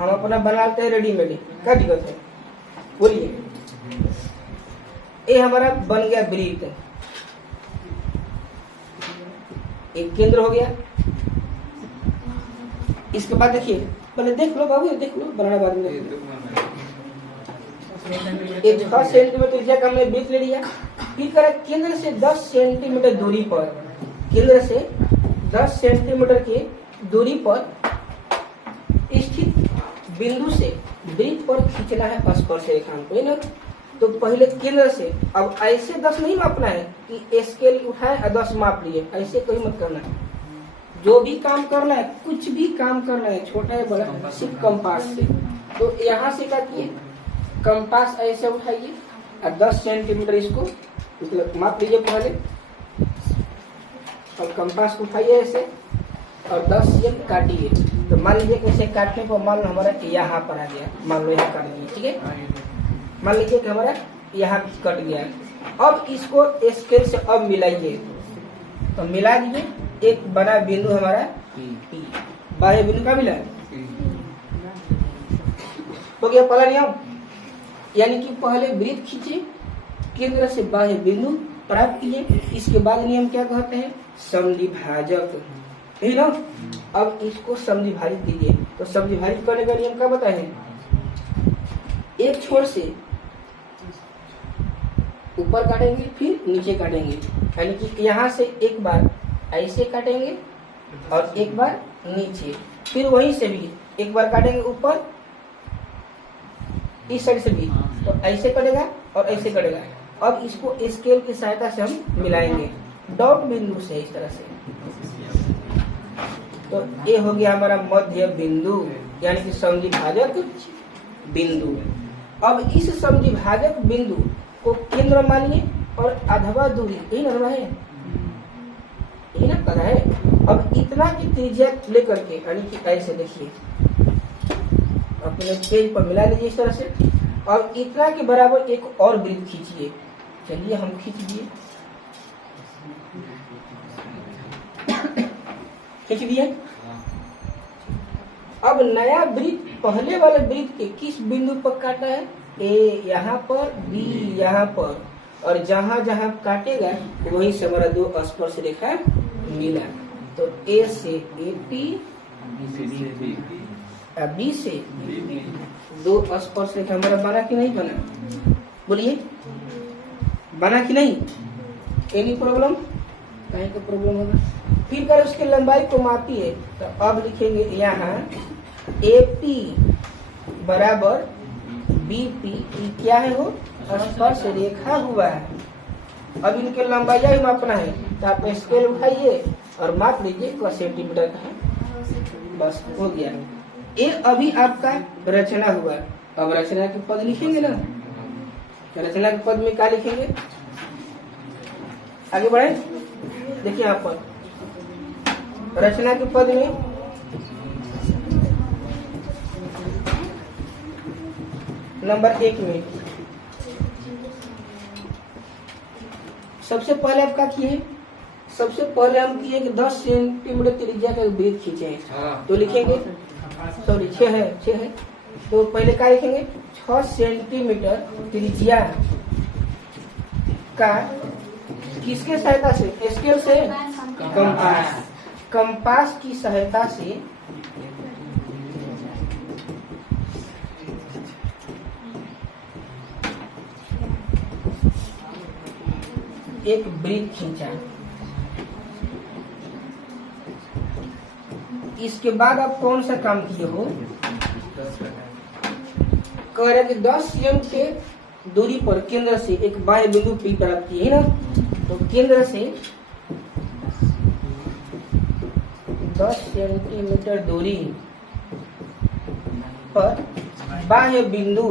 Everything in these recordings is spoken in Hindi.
हम अपना बनाते हैं रेडीमेड, क्या दिक्कत है बोलिए। ये हमारा बन गया वृत्त, एक केंद्र हो गया। इसके बाद देखिए, पहले देख लो बाबू, देख लो बनाना बाद में। ये 6 सेंटीमीटर त्रिज्या का हमने वृत्त ले लिया। फिर करें केंद्र से 10 सेंटीमीटर दूरी पर, केंद्र से 10 सेंटीमीटर की दूरी पर स्थित बिंदु से वृत्त पर खींचना है स्पर्श रेखांक को, है ना। तो पहले केंद्र से, अब ऐसे 10 नहीं मापना है कि स्केल उठाए और 10 माप लिए, ऐसे कोई मत करना है। जो भी काम करना है, कुछ भी काम करना है, छोटा है बड़ा, सिर्फ कंपास से। तो यहाँ से क्या किए, कंपास ऐसे उठाइए और 10 सेंटीमीटर इसको माप लीजिए पहले, और कंपास को उठाइए ऐसे और 10 से काटिए। तो मान लीजिए कैसे काटने पर, मान लो हमारा यहाँ पर आ गया, मान लो यहाँ काट दिए, ठीक है। मान लीजिए कि हमारा यहाँ कट गया। अब इसको स्केल से अब मिलाइए, तो मिला दीजिए, एक बड़ा बिंदु हमारा P, बाह्य बिंदु का मिला हो गया पहला नियम। यानी कि पहले वृत्त खींचे, केंद्र से बाह्य बिंदु प्राप्त किए, इसके बाद नियम क्या कहते हैं, समद्विभाजक, है ना। अब इसको समद्विभाजित कीजिए, तो समद्विभाजित करने का नियम क्या बताए, एक छोर से ऊपर काटेंगे फिर नीचे काटेंगे, यानी कि यहाँ से एक बार ऐसे काटेंगे और एक बार नीचे, फिर वहीं से भी एक बार काटेंगे ऊपर, इस साइड से भी तो ऐसे कटेगा और ऐसे कटेगा। अब इसको स्केल की सहायता से हम मिलाएंगे डॉट बिंदु से, इस तरह से। तो ये हो गया हमारा मध्य बिंदु, यानी कि समद्विभाजक बिंदु। अब इस समद्विभाजक बिंदु को केंद्र मानिए और अधवा दूरी, यही ना है, यही ना कहा है। अब इतना की त्रिज्या लेकर के, यानी कि ऐसे देखिए, अपने पेज पर मिला लीजिए इस तरह से। और इतना के बराबर एक और वृत्त खींचिए, चलिए हम खींच दिए, खींच दिए। अब नया वृत्त पहले वाले वृत्त के किस बिंदु पर काटा है, ए यहाँ पर, बी यहाँ पर, और जहां जहां काटेगा वहीं से हमारा दो स्पर्श रेखा मिला। तो ए से ए पी, बी से दो स्पर्श रेखा हमारा बना कि नहीं बना, बोलिए बना कि नहीं। एनी प्रॉब्लम, कहीं का प्रॉब्लम होगा। फिर कर उसकी लंबाई को मापिए, तो अब लिखेंगे यहाँ ए पी बराबर बी पी, क्या है वो, स्पर्श रेखा हुआ है। अब इनके लंबाई ही मापना है, तो आप स्केल उठाइए और माप लीजिए कितना सेंटीमीटर का है, बस हो गया। ये अभी आपका रचना हुआ। अब रचना के पद लिखेंगे ना, रचना के पद में क्या लिखेंगे, आगे बढ़े, देखिए यहाँ पर रचना के पद में नंबर 1 में सबसे पहले आप क्या किए, सबसे पहले हम किए कि 10 सेंटीमीटर त्रिज्या का वृत्त खींचे, तो लिखेंगे, सॉरी 6 है, तो पहले क्या लिखेंगे, 6 सेंटीमीटर त्रिज्या का किसके सहायता से, स्केल से, कंपास, कंपास की सहायता से एक वृत्त खींचा। इसके बाद आप कौन सा काम किए हो, कह रहे कि 10 सें के दूरी पर केंद्र से एक बाह्य बिंदु P प्राप्त किए है ना। तो केंद्र से 10 सेंटीमीटर दूरी पर बाह्य बिंदु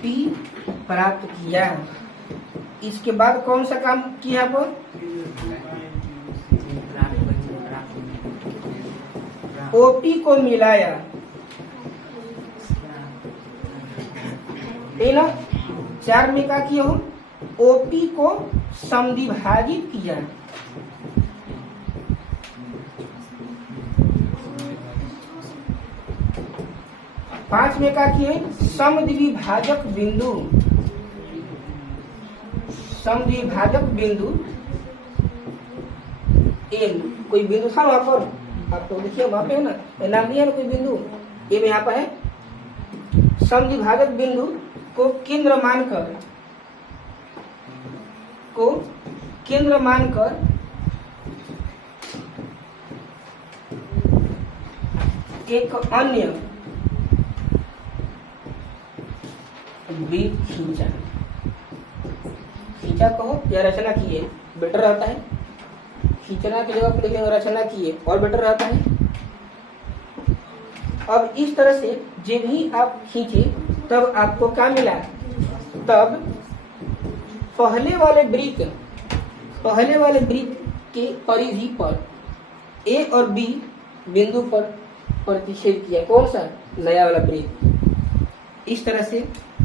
P प्राप्त किया। इसके बाद कौन सा काम किया आप, OP को मिलाया, ना 4 में क्या किया हो, OP को समद्विभाजित किया, 5 में क्या किए, समद्विभाजक बिंदु, समद्विभाजक बिंदु ए, कोई बिंदु था वहां पर, आप तो देखिए वहां पे है ना, नाम दिया ना कोई बिंदु, ए में यहाँ पर है, समद्विभाजक बिंदु को केंद्र मानकर एक अन्य वृत्त खींचा कहो या रचना किए, बेटर रहता है, खींचना की जगह पर लिखेंगे रचना किए और बेटर रहता है। अब इस तरह से जब भी आप खींचे तब आपको क्या मिला, तब पहले वाले वृत्त के परिधि पर ए और बी बिंदु पर प्रतिच्छेद किया, कौन सा, नया वाला वृत्त। इस तरह से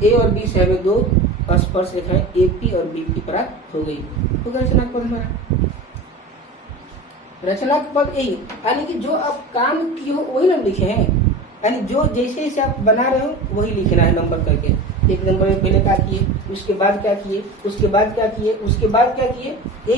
ए और बी से हमें 2 स्पर्श रेखाएं एपी और बीपी प्राप्त हो गई। तो रचनात्मक पद हमारा, रचनात्मक पद यही, यानी कि जो आप काम किए हो वही हम लिखे हैं, यानी जो जैसे जैसे आप बना रहे हो वही लिखना है नंबर करके। एक नंबर में पहले क्या किए, उसके बाद क्या किए, उसके बाद क्या किए, उसके बाद क्या किए,